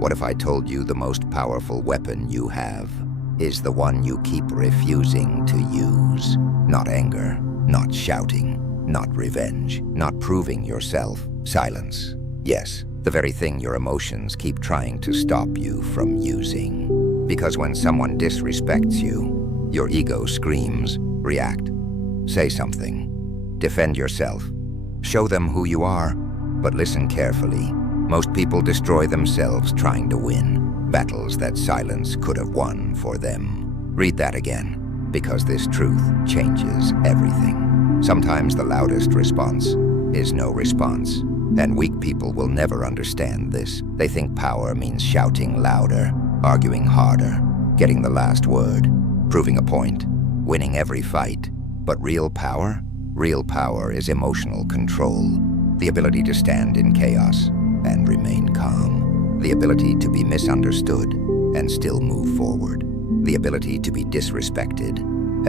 What if I told you the most powerful weapon you have is the one you keep refusing to use? Not anger, not shouting, not revenge, not proving yourself. Silence. Yes, the very thing your emotions keep trying to stop you from using. Because when someone disrespects you, your ego screams, react, say something, defend yourself, show them who you are. But listen carefully. Most people destroy themselves trying to win battles that silence could have won for them. Read that again, because this truth changes everything. Sometimes the loudest response is no response, and weak people will never understand this. They think power means shouting louder, arguing harder, getting the last word, proving a point, winning every fight. But real power is emotional control, the ability to stand in chaos and remain calm, the ability to be misunderstood and still move forward, the ability to be disrespected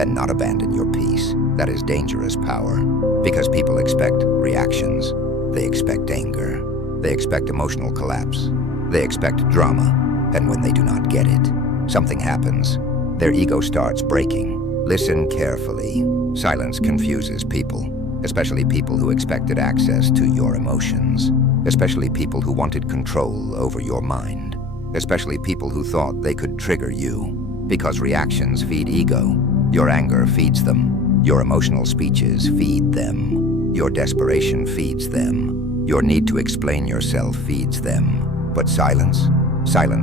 and not abandon your peace. That is dangerous power, because people expect reactions. They expect anger. They expect emotional collapse. They expect drama. And when they do not get it, something happens. Their ego starts breaking. Listen carefully. Silence confuses people, especially people who expected access to your emotions, especially people who wanted control over your mind, especially people who thought they could trigger you. Because reactions feed ego. Your anger feeds them. Your emotional speeches feed them. Your desperation feeds them. Your need to explain yourself feeds them. But silence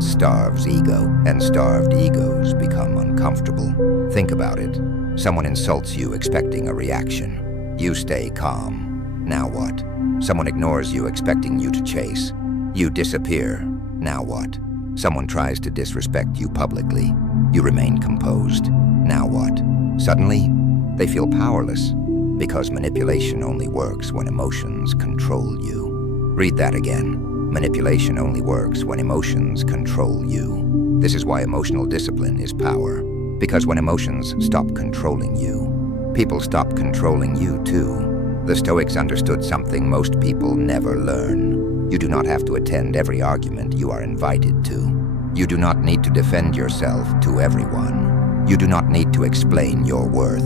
starves ego, and starved egos become uncomfortable. Think about it. Someone insults you expecting a reaction. You stay calm. Now what? Someone ignores you expecting you to chase. You disappear. Now what? Someone tries to disrespect you publicly. You remain composed. Now what? Suddenly, they feel powerless, because manipulation only works when emotions control you. Read that again. Manipulation only works when emotions control you. This is why emotional discipline is power. Because when emotions stop controlling you, people stop controlling you too. The Stoics understood something most people never learn. You do not have to attend every argument you are invited to. You do not need to defend yourself to everyone. You do not need to explain your worth.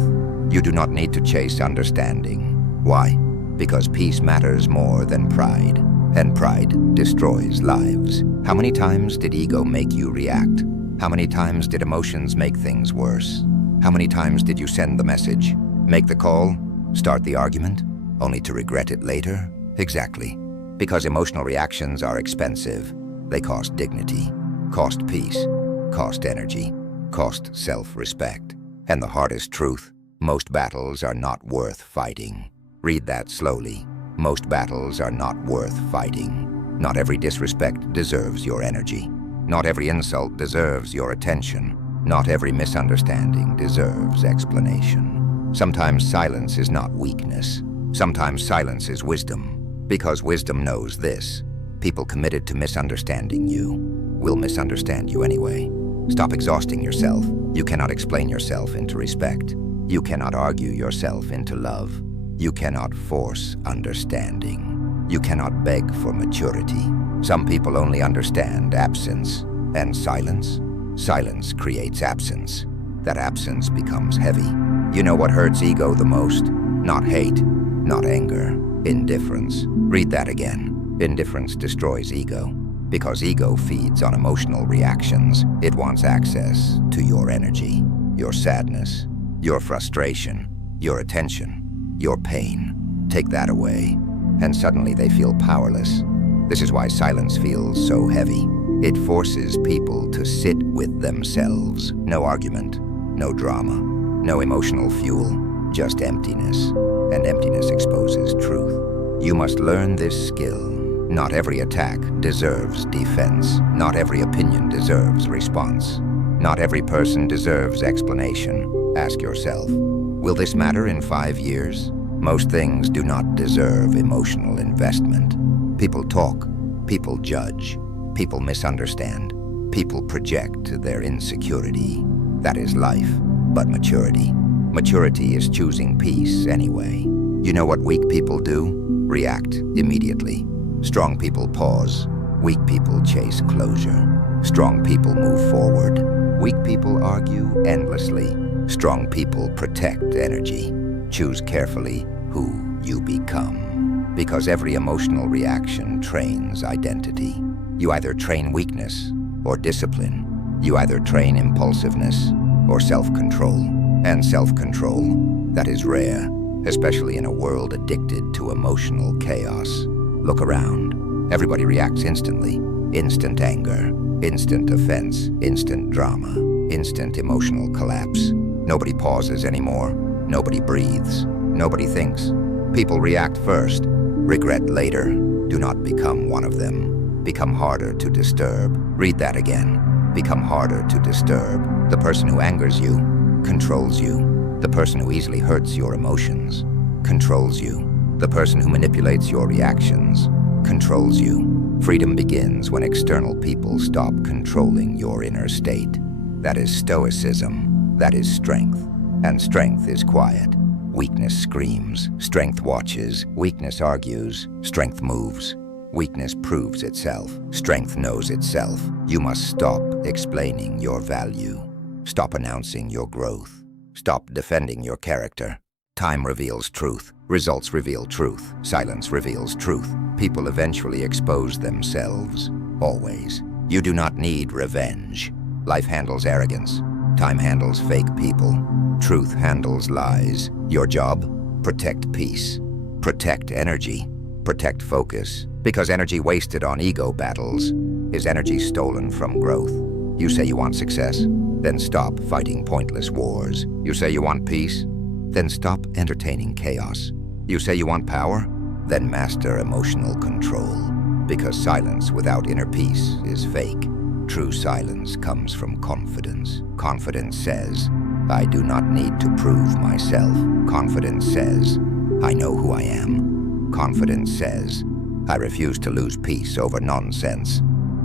You do not need to chase understanding. Why? Because peace matters more than pride, and pride destroys lives. How many times did ego make you react? How many times did emotions make things worse? How many times did you send the message, make the call, start the argument, only to regret it later? Exactly. Because emotional reactions are expensive. They cost dignity, cost peace, cost energy, cost self-respect. And the hardest truth, most battles are not worth fighting. Read that slowly. Most battles are not worth fighting. Not every disrespect deserves your energy. Not every insult deserves your attention. Not every misunderstanding deserves explanation. Sometimes silence is not weakness. Sometimes silence is wisdom. Because wisdom knows this: people committed to misunderstanding you will misunderstand you anyway. Stop exhausting yourself. You cannot explain yourself into respect. You cannot argue yourself into love. You cannot force understanding. You cannot beg for maturity. Some people only understand absence. And silence? Silence creates absence. That absence becomes heavy. You know what hurts ego the most? Not hate, not anger, indifference. Read that again. Indifference destroys ego. Because ego feeds on emotional reactions. It wants access to your energy, your sadness, your frustration, your attention, your pain. Take that away, and suddenly they feel powerless. This is why silence feels so heavy. It forces people to sit with themselves. No argument, no drama, no emotional fuel, just emptiness. And emptiness exposes truth. You must learn this skill. Not every attack deserves defense. Not every opinion deserves response. Not every person deserves explanation. Ask yourself, will this matter in 5 years? Most things do not deserve emotional investment. People talk, people judge, people misunderstand, people project their insecurity. That is life, but maturity is choosing peace anyway. You know what weak people do? React immediately. Strong people pause, Weak people chase closure. Strong people move forward. Weak people argue endlessly. Strong people protect energy. Choose carefully who you become. Because every emotional reaction trains identity. You either train weakness or discipline. You either train impulsiveness or self-control. And self-control, that is rare, especially in a world addicted to emotional chaos. Look around. Everybody reacts instantly. Instant anger, instant offense, instant drama, instant emotional collapse. Nobody pauses anymore. Nobody breathes. Nobody thinks. People react first, regret later. Do not become one of them. Become harder to disturb. Read that again. Become harder to disturb. The person who angers you controls you. The person who easily hurts your emotions controls you. The person who manipulates your reactions controls you. Freedom begins when external people stop controlling your inner state. That is Stoicism. That is strength. And strength is quiet. Weakness screams. Strength watches. Weakness argues. Strength moves. Weakness proves itself. Strength knows itself. You must stop explaining your value. Stop announcing your growth. Stop defending your character. Time reveals truth. Results reveal truth. Silence reveals truth. People eventually expose themselves. Always. You do not need revenge. Life handles arrogance. Time handles fake people. Truth handles lies. Your job? Protect peace. Protect energy. Protect focus. Because energy wasted on ego battles is energy stolen from growth. You say you want success? Then stop fighting pointless wars. You say you want peace? Then stop entertaining chaos. You say you want power? Then master emotional control. Because silence without inner peace is fake. True silence comes from confidence. Confidence says, I do not need to prove myself. Confidence says, I know who I am. Confidence says, I refuse to lose peace over nonsense.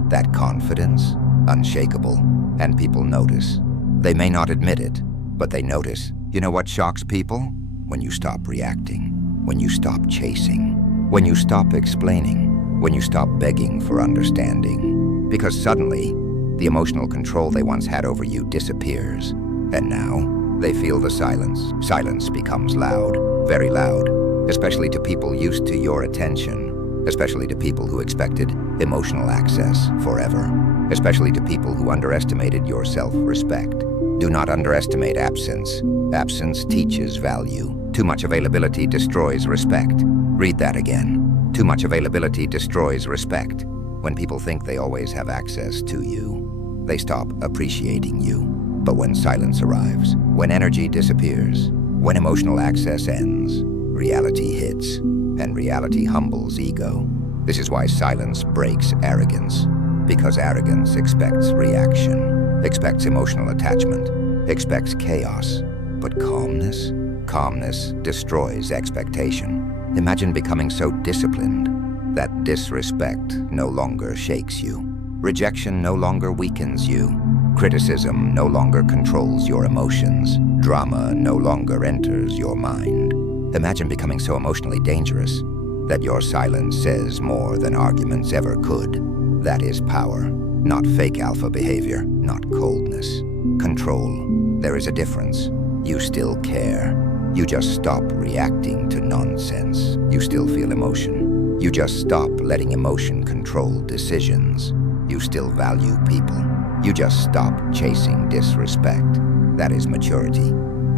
That confidence, unshakable, and people notice. They may not admit it, but they notice. You know what shocks people? When you stop reacting, when you stop chasing, when you stop explaining, when you stop begging for understanding. Because suddenly, the emotional control they once had over you disappears. And now, they feel the silence. Silence becomes loud, very loud, especially to people used to your attention, especially to people who expected emotional access forever, especially to people who underestimated your self-respect. Do not underestimate absence. Absence teaches value. Too much availability destroys respect. Read that again. Too much availability destroys respect. When people think they always have access to you, they stop appreciating you. But when silence arrives, when energy disappears, when emotional access ends, reality hits, and reality humbles ego. This is why silence breaks arrogance, because arrogance expects reaction, expects emotional attachment, expects chaos. But calmness destroys expectation. Imagine becoming so disciplined that disrespect no longer shakes you. Rejection no longer weakens you. Criticism no longer controls your emotions. Drama no longer enters your mind. Imagine becoming so emotionally dangerous that your silence says more than arguments ever could. That is power, not fake alpha behavior, not coldness. Control. There is a difference. You still care. You just stop reacting to nonsense. You still feel emotion. You just stop letting emotion control decisions. You still value people. You just stop chasing disrespect. That is maturity.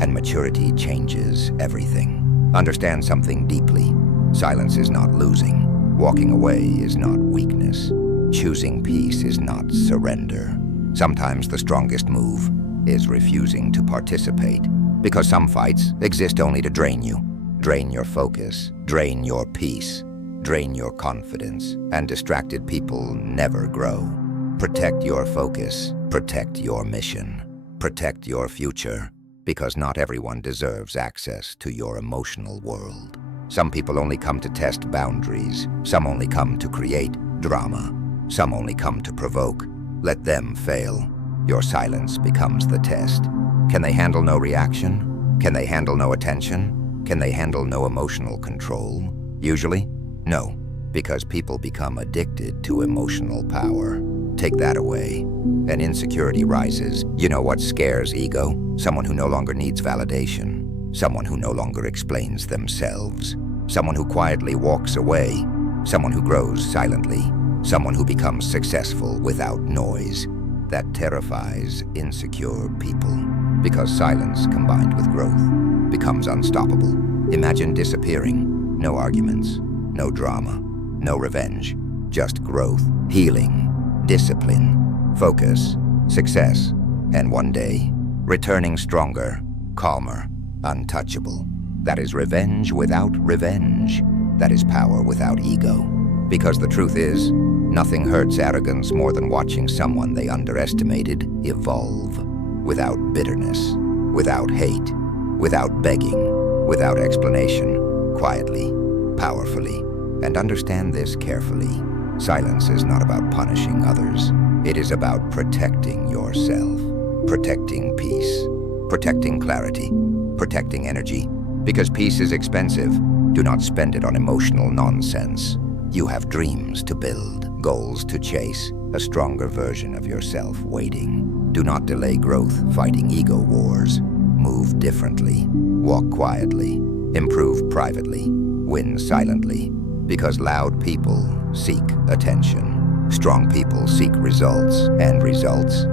And maturity changes everything. Understand something deeply. Silence is not losing. Walking away is not weakness. Choosing peace is not surrender. Sometimes the strongest move is refusing to participate. Because some fights exist only to drain you. Drain your focus. Drain your peace. Drain your confidence. And distracted people never grow. Protect your focus. Protect your mission. Protect your future. Because not everyone deserves access to your emotional world. Some people only come to test boundaries. Some only come to create drama. Some only come to provoke. Let them fail. Your silence becomes the test. Can they handle no reaction? Can they handle no attention? Can they handle no emotional control? Usually, no. Because people become addicted to emotional power. Take that away, and insecurity rises. You know what scares ego? Someone who no longer needs validation. Someone who no longer explains themselves. Someone who quietly walks away. Someone who grows silently. Someone who becomes successful without noise. That terrifies insecure people. Because silence combined with growth becomes unstoppable. Imagine disappearing. No arguments, no drama, no revenge. Just growth, healing, discipline, focus, success, and one day, returning stronger, calmer, untouchable. That is revenge without revenge. That is power without ego. Because the truth is, nothing hurts arrogance more than watching someone they underestimated evolve. Without bitterness, without hate, without begging, without explanation, quietly, powerfully. And understand this carefully. Silence is not about punishing others. It is about protecting yourself, protecting peace, protecting clarity, protecting energy. Because peace is expensive, do not spend it on emotional nonsense. You have dreams to build, goals to chase, a stronger version of yourself waiting. Do not delay growth fighting ego wars. Move differently, walk quietly, improve privately, win silently. Because loud people seek attention. Strong people seek results, and results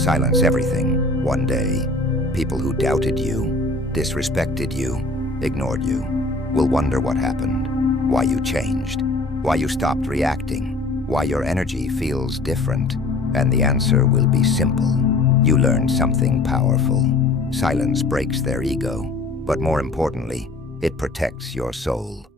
silence everything. One day, people who doubted you, disrespected you, ignored you, will wonder what happened, why you changed, why you stopped reacting, why your energy feels different. And the answer will be simple. You learned something powerful. Silence breaks their ego, but more importantly, it protects your soul.